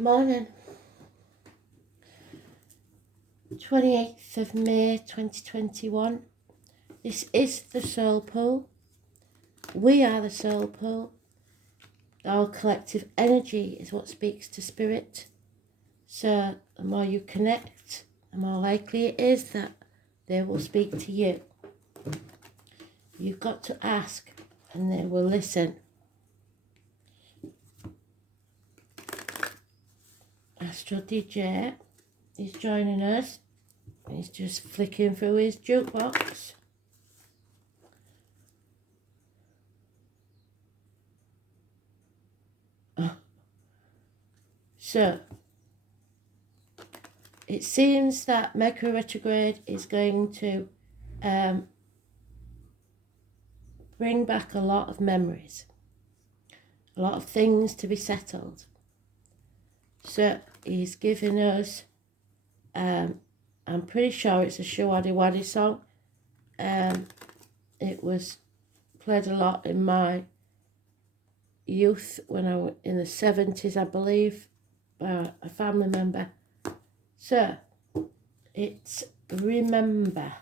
Morning, 28th of May 2021. This is the Soul Pool. We are the Soul Pool. Our collective energy is what speaks to spirit. So the more you connect, the more likely it is that they will speak to you. You've got to ask and they will listen. Astro DJ is joining us. He's just flicking through his jukebox. So, it seems that Mercury retrograde is going to bring back a lot of memories, a lot of things to be settled. So, he's giving us, I'm pretty sure it's a Shawadi Wadi song. It was played a lot in my youth when I was in the 70s, I believe, by a family member. So, it's Remember.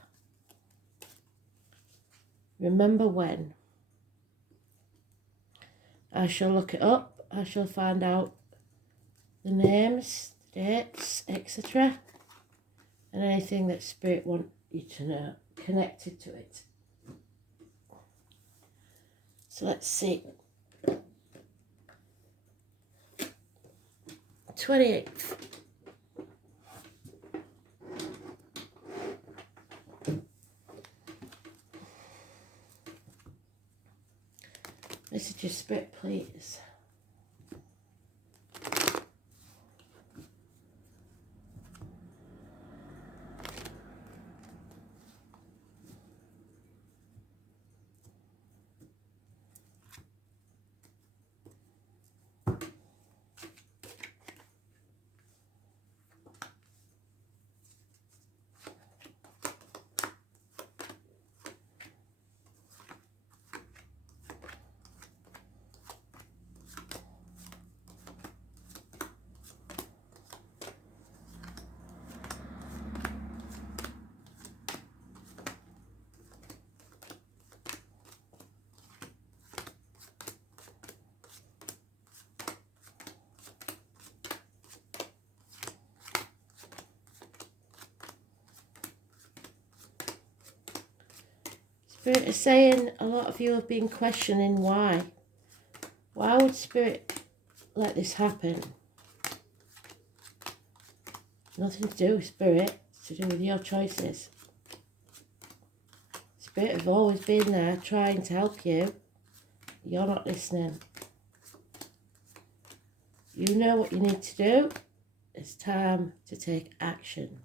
Remember when. I shall look it up. I shall find out the names, the dates, etc. And anything that Spirit wants you to know connected to it. So let's see. 28th. Message of Spirit, please. Spirit is saying a lot of you have been questioning why. Why would Spirit let this happen? Nothing to do with Spirit, it's to do with your choices. Spirit have always been there trying to help you. You're not listening. You know what you need to do. It's time to take action.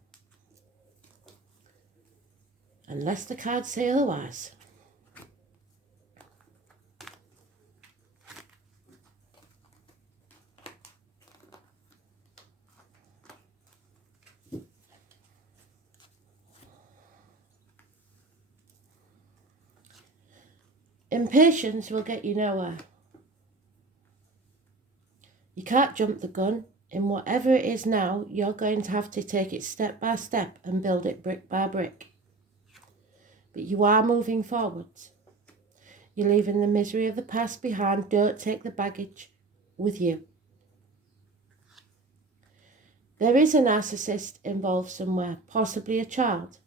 Unless the cards say otherwise. Impatience will get you nowhere. You can't jump the gun. In whatever it is now, you're going to have to take it step by step and build it brick by brick. But you are moving forwards. You're leaving the misery of the past behind. Don't take the baggage with you. There is a narcissist involved somewhere, possibly a child,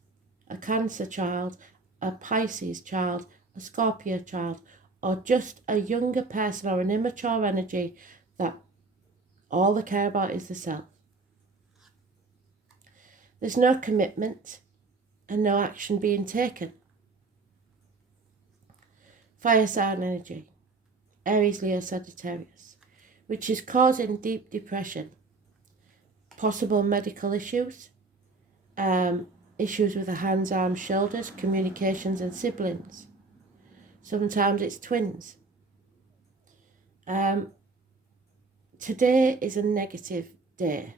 a Cancer child, a Pisces child, a Scorpio child, or just a younger person or an immature energy that all they care about is the self. There's no commitment and no action being taken. Fire sign energy, Aries, Leo, Sagittarius, which is causing deep depression, possible medical issues, issues with the hands, arms, shoulders, communications and siblings. Sometimes it's twins. Today is a negative day.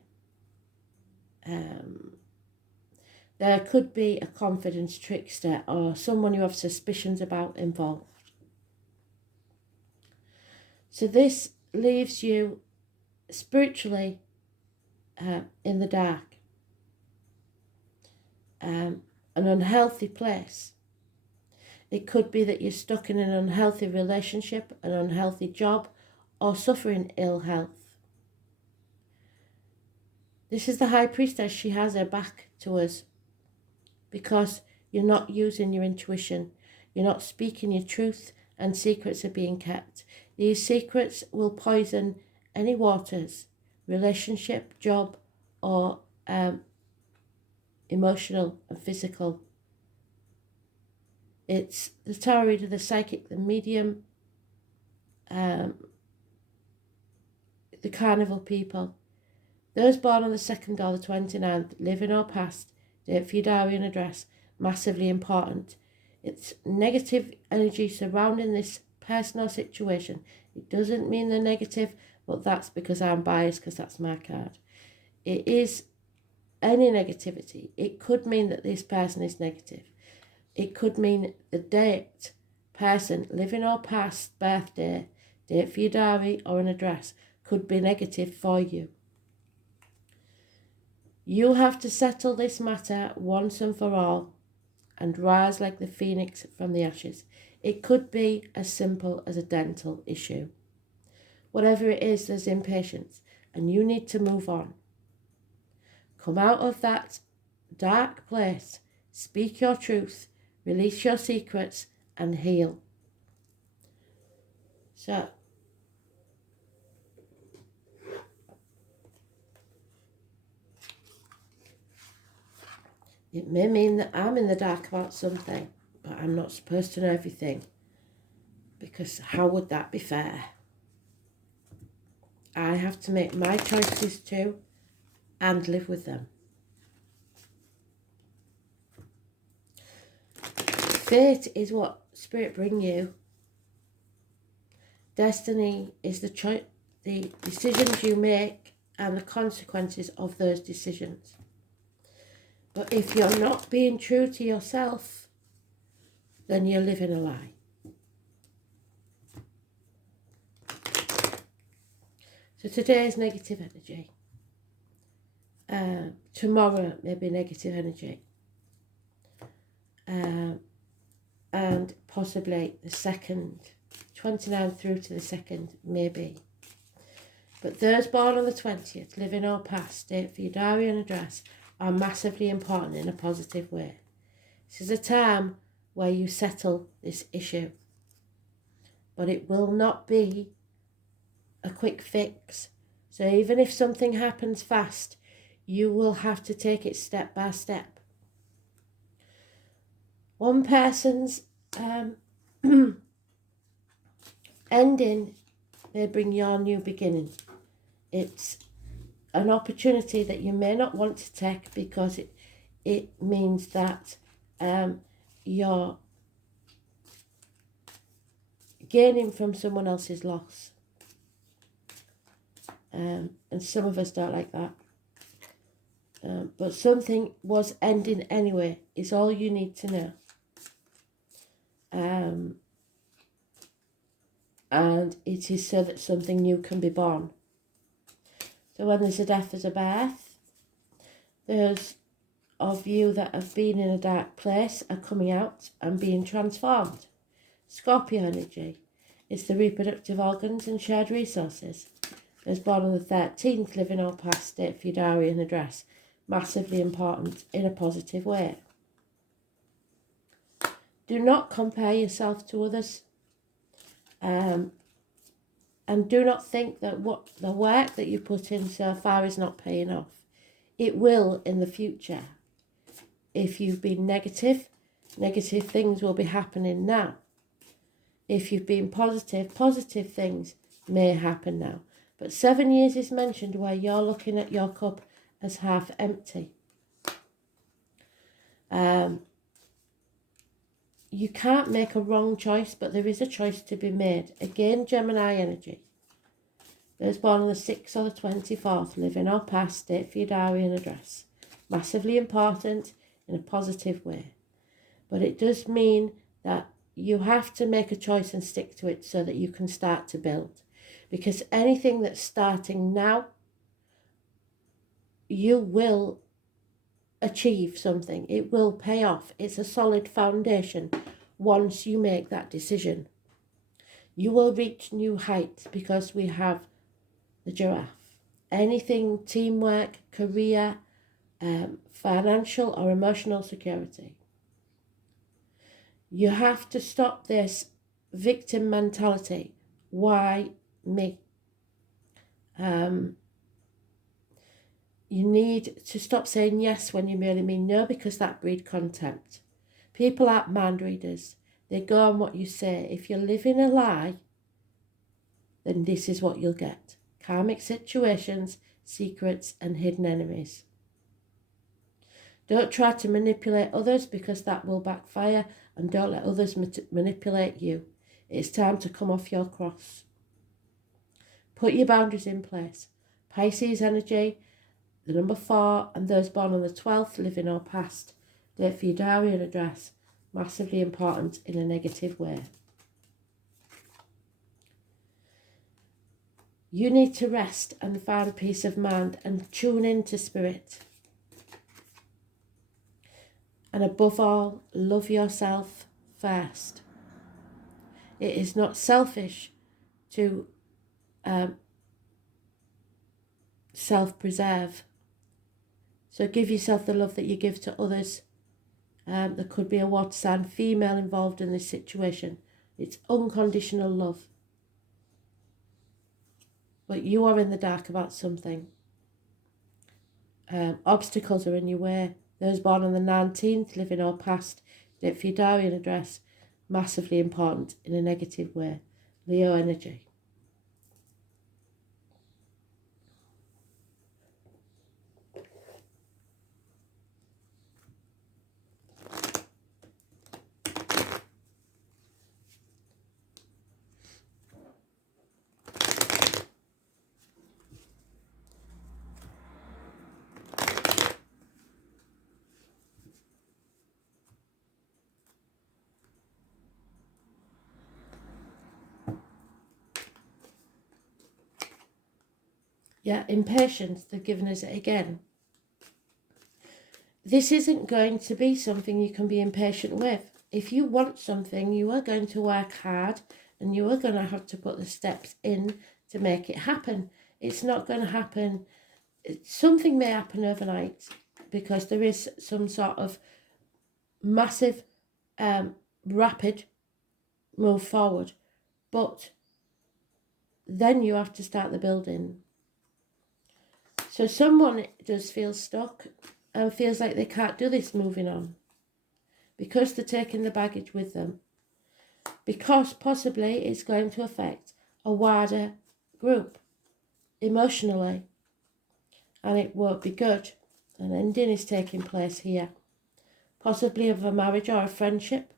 There could be a confidence trickster or someone you have suspicions about involved. So this leaves you spiritually in the dark, an unhealthy place. It could be that you're stuck in an unhealthy relationship, an unhealthy job, or suffering ill health. This is the High Priestess. She has her back to us because you're not using your intuition. You're not speaking your truth, and secrets are being kept. These secrets will poison any waters, relationship, job, or emotional and physical. It's the tarot reader, the psychic, the medium, the carnival people. Those born on the 2nd or the 29th, living or past, date for your diary and address, massively important. It's negative energy surrounding this person or situation. It doesn't mean they're negative, but that's because I'm biased, because that's my card. It is any negativity. It could mean that this person is negative. It could mean the date, person, living or past, birthday, date for your diary or an address could be negative for you. You have to settle this matter once and for all and rise like the phoenix from the ashes. It could be as simple as a dental issue. Whatever it is, there's impatience and you need to move on. Come out of that dark place, speak your truth, release your secrets and heal. So, it may mean that I'm in the dark about something, but I'm not supposed to know everything, because how would that be fair? I have to make my choices too and live with them. Fate is what spirit bring you. Destiny is the decisions you make and the consequences of those decisions. But if you're not being true to yourself, then you're living a lie. So today is negative energy. Tomorrow may be negative energy. And possibly the 2nd, 29 through to the 2nd, maybe. But those born on the 20th, living or past, date for your diary and address, are massively important in a positive way. This is a time where you settle this issue. But it will not be a quick fix. So even if something happens fast, you will have to take it step by step. One person's ending may bring your new beginning. It's an opportunity that you may not want to take because it means that you're gaining from someone else's loss. And some of us don't like that. But something was ending anyway, is all you need to know. And it is so that something new can be born. So when there's a death, there's a birth. Those of you that have been in a dark place are coming out and being transformed. Scorpio energy. It's the reproductive organs and shared resources. Those born on the 13th, living or past, date for your diary and address. Massively important in a positive way. Do not compare yourself to others. And do not think that what the work that you put in so far is not paying off. It will in the future. If you've been negative, negative things will be happening now. If you've been positive, positive things may happen now. But 7 years is mentioned where you're looking at your cup as half empty. You can't make a wrong choice, but there is a choice to be made. Again, Gemini energy. Those born on the 6th or the 24th, living or past, date for your diary and address. Massively important in a positive way. But it does mean that you have to make a choice and stick to it so that you can start to build. Because anything that's starting now you will achieve something. It will pay off. It's a solid foundation once you make that decision. You will reach new heights because we have the giraffe. Anything teamwork, career, financial or emotional security. You have to stop this victim mentality. Why me? You need to stop saying yes when you merely mean no, because that breeds contempt. People aren't mind readers. They go on what you say. If you're living a lie, then this is what you'll get. Karmic situations, secrets, and hidden enemies. Don't try to manipulate others, because that will backfire, and don't let others manipulate you. It's time to come off your cross. Put your boundaries in place. Pisces energy, the number 4, and those born on the 12th, living or past. Date for your diary and address. Massively important in a negative way. You need to rest and find peace of mind and tune into spirit. And above all, love yourself first. It is not selfish to self-preserve. So give yourself the love that you give to others. There could be a water sign female involved in this situation. It's unconditional love. But you are in the dark about something. Obstacles are in your way. Those born on the 19th, living or past, date for your diary and address. Massively important in a negative way. Leo energy. Yeah, impatience, they've given us it again. This isn't going to be something you can be impatient with. If you want something, you are going to work hard and you are going to have to put the steps in to make it happen. It's not going to happen. Something may happen overnight because there is some sort of massive, rapid move forward. But then you have to start the building. So someone does feel stuck and feels like they can't do this moving on because they're taking the baggage with them, because possibly it's going to affect a wider group emotionally and it won't be good. An ending is taking place here, possibly of a marriage or a friendship.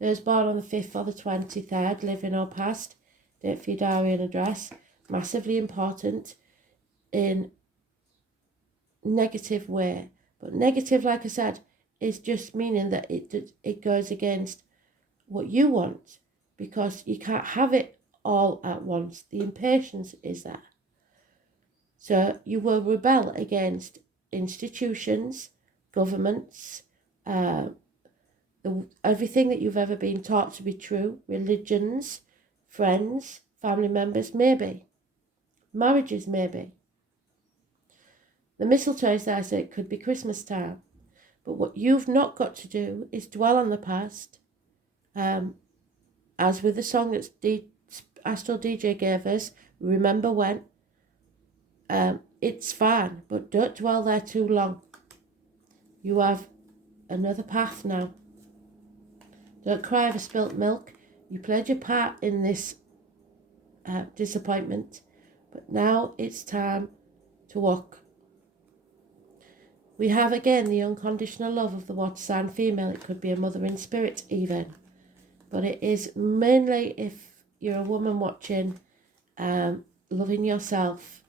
Those born on the 5th or the 23rd, living or past, date for your diary and address, massively important in negative way. But negative, like I said, is just meaning that it goes against what you want, because you can't have it all at once. The impatience is there. So you will rebel against institutions, governments, everything that you've ever been taught to be true, religions, friends, family members, maybe. Marriages, maybe. The mistletoe is there, so it could be Christmas time. But what you've not got to do is dwell on the past. As with the song that Astral DJ gave us, Remember When, it's fine, but don't dwell there too long. You have another path now. Don't cry over spilt milk. You played your part in this disappointment, but now it's time to walk. We have again the unconditional love of the water sign female. It could be a mother in spirit even. But it is mainly, if you're a woman watching, loving yourself,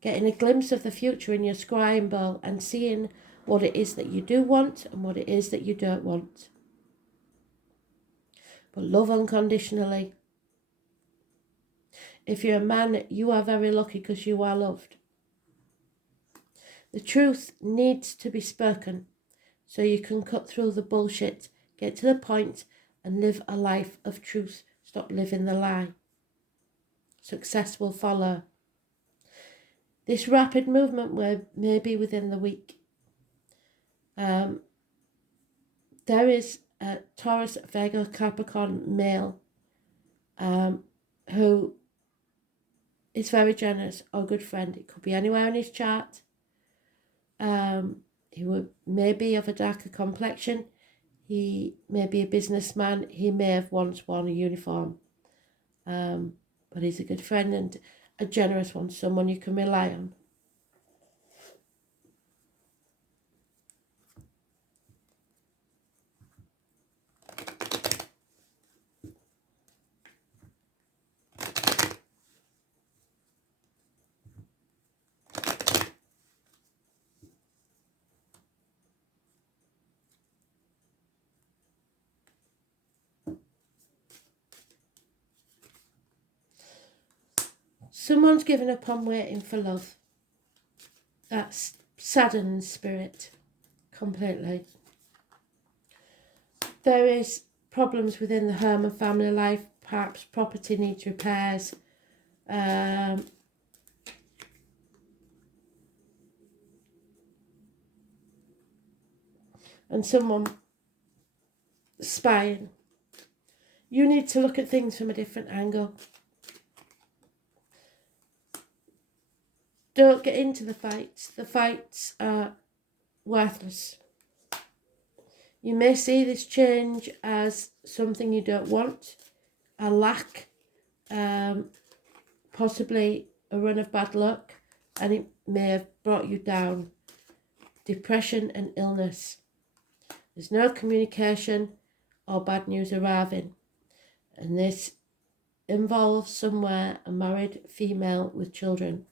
getting a glimpse of the future in your scrying bowl and seeing what it is that you do want and what it is that you don't want. But love unconditionally. If you're a man, you are very lucky because you are loved. The truth needs to be spoken so you can cut through the bullshit, get to the point and live a life of truth. Stop living the lie. Success will follow. This rapid movement may be within the week. There is a Taurus, Virgo, Capricorn male who is very generous or a good friend. It could be anywhere in his chart. He may be of a darker complexion. He may be a businessman. He may have once worn a uniform. But he's a good friend and a generous one, someone you can rely on. Someone's given up on waiting for love. That's saddens spirit completely. There is problems within the home and family life. Perhaps property needs repairs. And someone spying. You need to look at things from a different angle. Don't get into the fights. The fights are worthless. You may see this change as something you don't want, a lack, possibly a run of bad luck, and it may have brought you down. Depression and illness. There's no communication or bad news arriving, and this involves somewhere a married female with children.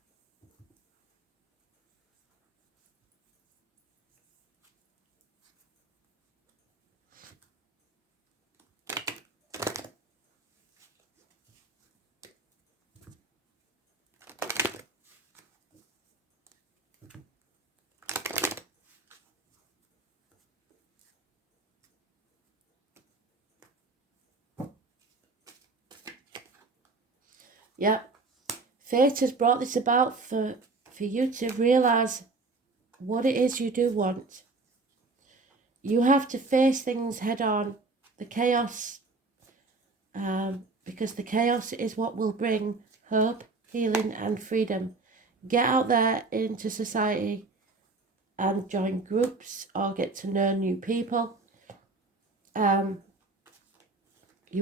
Yep, fate has brought this about for you to realise what it is you do want. You have to face things head on, the chaos, because the chaos is what will bring hope, healing and freedom. Get out there into society and join groups or get to know new people. You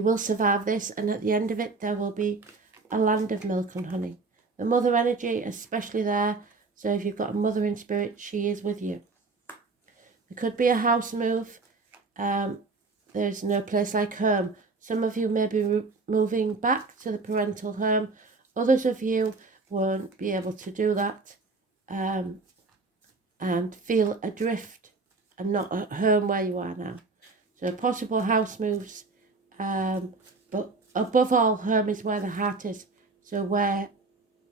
will survive this, and at the end of it there will be a land of milk and honey. The mother energy especially there, so if you've got a mother in spirit, she is with you. There could be a house move. There's no place like home. Some of you may be moving back to the parental home. Others of you won't be able to do that and feel adrift and not at home where you are now. So possible house moves, but above all, home is where the heart is. So where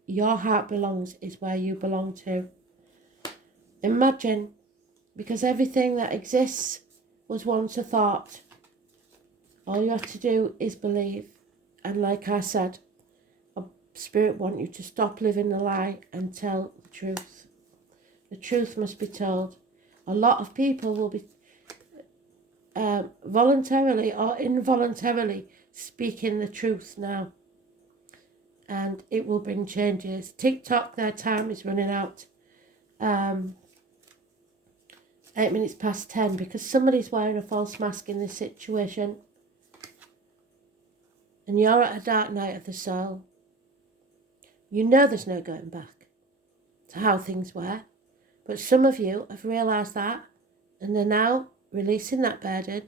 your heart belongs is where you belong to. Imagine, because everything that exists was once a thought. All you have to do is believe. And like I said, a spirit wants you to stop living a lie and tell the truth. The truth must be told. A lot of people will be voluntarily or involuntarily speaking the truth now. And it will bring changes. TikTok, their time is running out. 8 minutes past 10, because somebody's wearing a false mask in this situation. And you're at a dark night of the soul. You know there's no going back to how things were. But some of you have realised that, and they're now releasing that burden,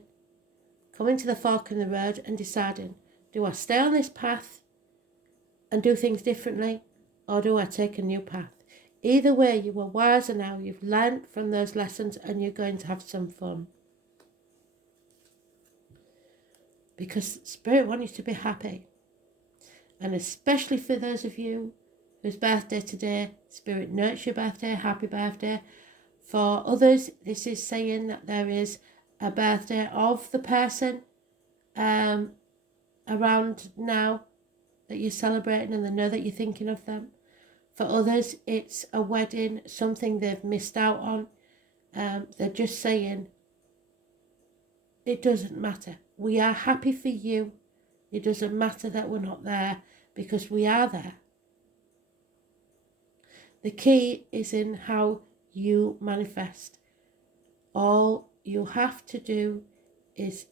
coming to the fork in the road and deciding, do I stay on this path and do things differently, or do I take a new path? Either way, you are wiser now. You've learned from those lessons and you're going to have some fun. Because Spirit wants you to be happy. And especially for those of you whose birthday today, Spirit notes your birthday, happy birthday. For others, this is saying that there is a birthday of the person around now that you're celebrating and they know that you're thinking of them. For others, it's a wedding, something they've missed out on. They're just saying, it doesn't matter. We are happy for you. It doesn't matter that we're not there because we are there. The key is in how you manifest. All you have to do is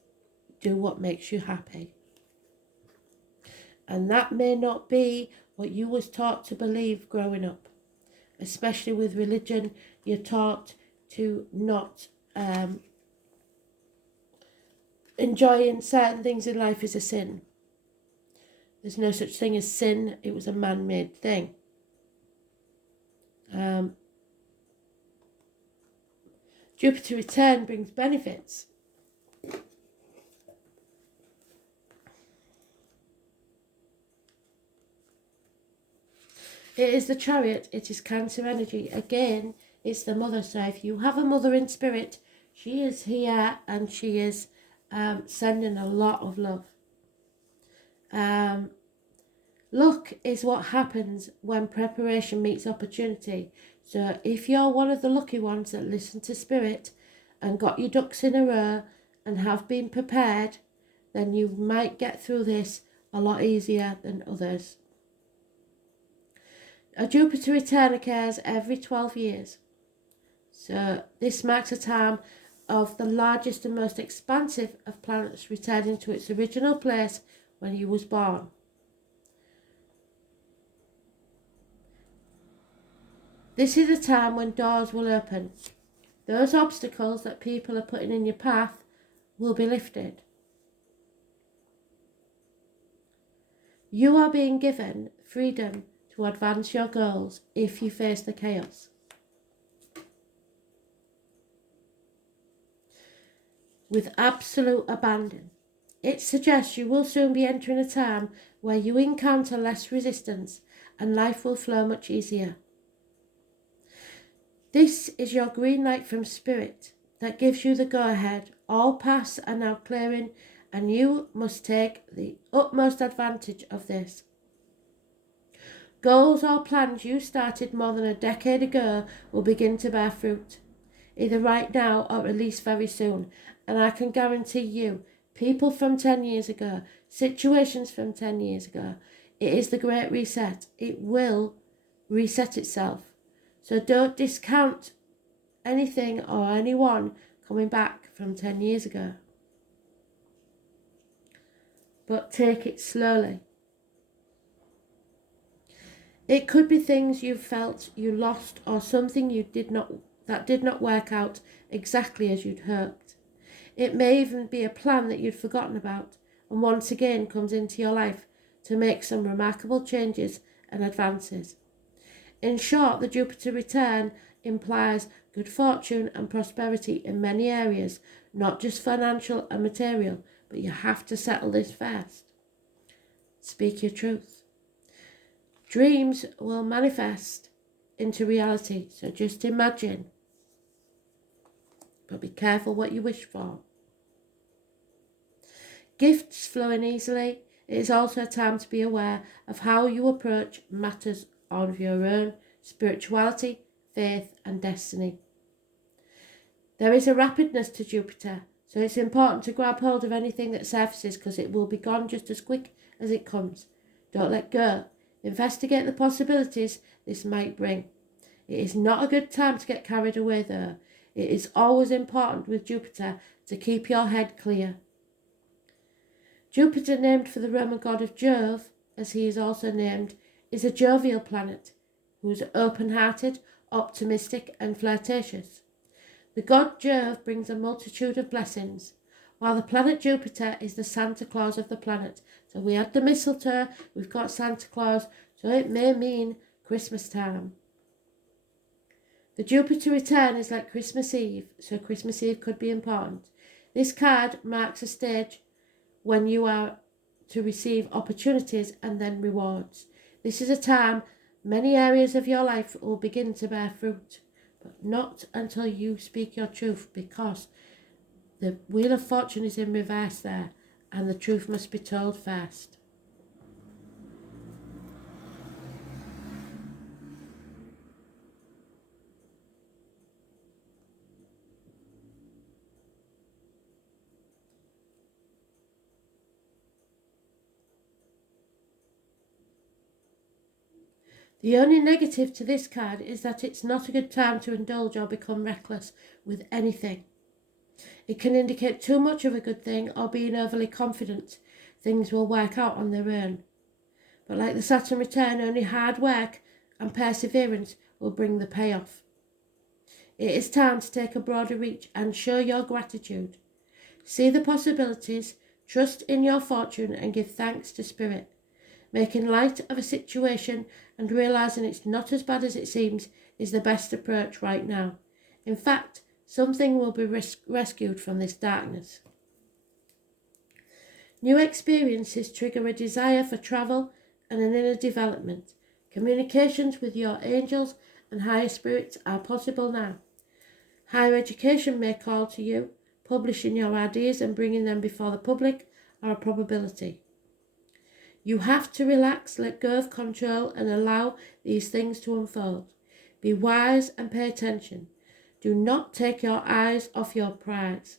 do what makes you happy. And that may not be what you was taught to believe growing up. Especially with religion, you're taught to not enjoying certain things in life is a sin. There's no such thing as sin. It was a man-made thing. Jupiter return brings benefits. It is the Chariot. It is Cancer energy. Again, it's the mother. So if you have a mother in spirit, she is here and she is sending a lot of love. Luck is what happens when preparation meets opportunity. So if you're one of the lucky ones that listen to Spirit and got your ducks in a row and have been prepared, then you might get through this a lot easier than others. A Jupiter return occurs every 12 years. So this marks a time of the largest and most expansive of planets returning to its original place when he was born. This is a time when doors will open. Those obstacles that people are putting in your path will be lifted. You are being given freedom to advance your goals if you face the chaos. With absolute abandon. It suggests you will soon be entering a time where you encounter less resistance and life will flow much easier. This is your green light from Spirit that gives you the go-ahead. All paths are now clearing and you must take the utmost advantage of this. Goals or plans you started more than a decade ago will begin to bear fruit, either right now or at least very soon. And I can guarantee you, people from 10 years ago, situations from 10 years ago, it is the Great Reset. It will reset itself. So don't discount anything or anyone coming back from 10 years ago. But take it slowly. It could be things you felt you lost or something that did not work out exactly as you'd hoped. It may even be a plan that you'd forgotten about and once again comes into your life to make some remarkable changes and advances. In short, the Jupiter return implies good fortune and prosperity in many areas, not just financial and material, but you have to settle this first. Speak your truth. Dreams will manifest into reality, so just imagine. But be careful what you wish for. Gifts flowing easily. It is also a time to be aware of how you approach matters of your own spirituality, faith and destiny. There is a rapidness to Jupiter, so it's important to grab hold of anything that surfaces because it will be gone just as quick as it comes. Don't let go. Investigate the possibilities this might bring. It is not a good time to get carried away though. It is always important with Jupiter to keep your head clear. Jupiter, named for the Roman god of Jove, as he is also named, is a jovial planet who is open-hearted, optimistic and flirtatious. The god Jove brings a multitude of blessings, while the planet Jupiter is the Santa Claus of the planet. So we had the mistletoe, we've got Santa Claus, so it may mean Christmas time. The Jupiter return is like Christmas Eve, so Christmas Eve could be important. This card marks a stage when you are to receive opportunities and then rewards. This is a time Many areas of your life will begin to bear fruit, but not until you speak your truth, because the Wheel of Fortune is in reverse there, and the truth must be told first. The only negative to this card is that it's not a good time to indulge or become reckless with anything. It can indicate too much of a good thing or being overly confident things will work out on their own. But like the Saturn return, only hard work and perseverance will bring the payoff. It is time to take a broader reach and show your gratitude. See the possibilities, trust in your fortune, and give thanks to Spirit. Making light of a situation and realising it's not as bad as it seems is the best approach right now. In fact, something will be rescued from this darkness. New experiences trigger a desire for travel and an inner development. Communications with your angels and higher spirits are possible now. Higher education may call to you. Publishing your ideas and bringing them before the public are a probability. You have to relax, let go of control, and allow these things to unfold. Be wise and pay attention. Do not take your eyes off your prize.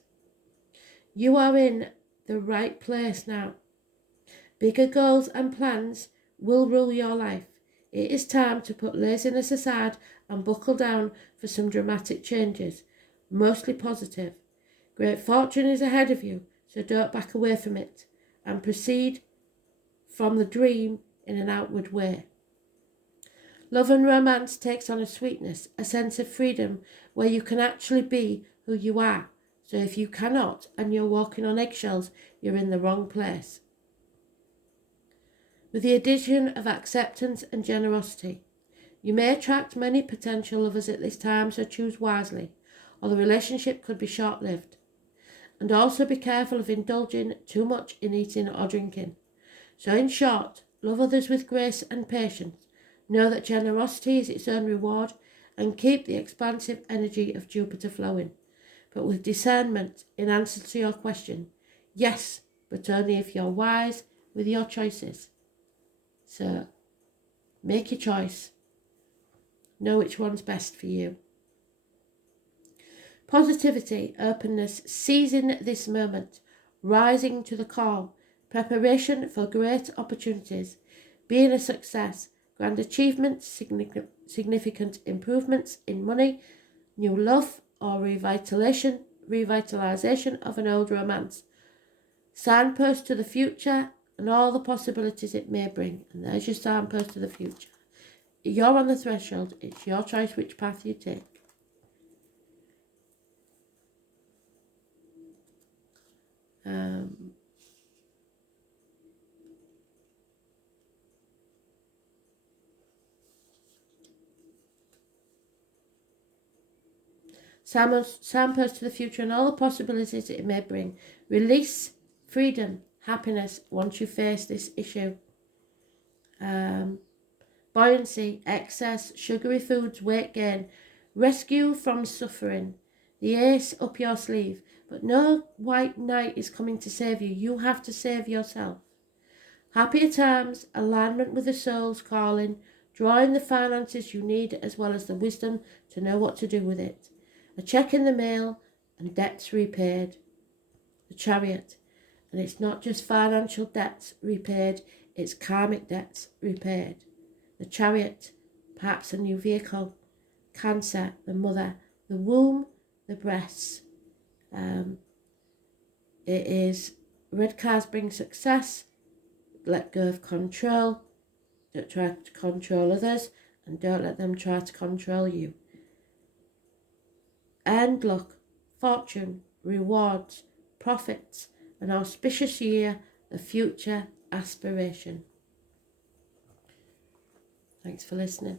You are in the right place now. Bigger goals and plans will rule your life. It is time to put laziness aside and buckle down for some dramatic changes, mostly positive. Great fortune is ahead of you, so don't back away from it and proceed from the dream in an outward way. Love and romance takes on a sweetness, a sense of freedom where you can actually be who you are. So if you cannot and you're walking on eggshells, you're in the wrong place. With the addition of acceptance and generosity, you may attract many potential lovers at this time, so choose wisely, or the relationship could be short-lived. And also be careful of indulging too much in eating or drinking. So in short, love others with grace and patience. Know that generosity is its own reward, and keep the expansive energy of Jupiter flowing, but with discernment in answer to your question. Yes, but only if you're wise with your choices. So make your choice. Know which one's best for you. Positivity, openness, seizing this moment, rising to the call, preparation for great opportunities, being a success, grand achievements, significant improvements in money, new love or revitalization of an old romance, signpost to the future and all the possibilities it may bring. And there's your signpost to the future. You're on the threshold. It's your choice which path you take. Signpost to the future and all the possibilities it may bring. Release, freedom, happiness once you face this issue. Buoyancy, excess, sugary foods, weight gain. Rescue from suffering. The ace up your sleeve. But no white knight is coming to save you. You have to save yourself. Happier times, alignment with the soul's calling, drawing the finances you need as well as the wisdom to know what to do with it. A check in the mail and debts repaid. The Chariot. And it's not just financial debts repaid, it's karmic debts repaid. The Chariot, perhaps a new vehicle. Cancer, the mother. The womb, the breasts. It is red cards bring success. Let go of control. Don't try to control others, and don't let them try to control you. And luck, fortune, rewards, profits, an auspicious year, the future aspiration. Thanks for listening.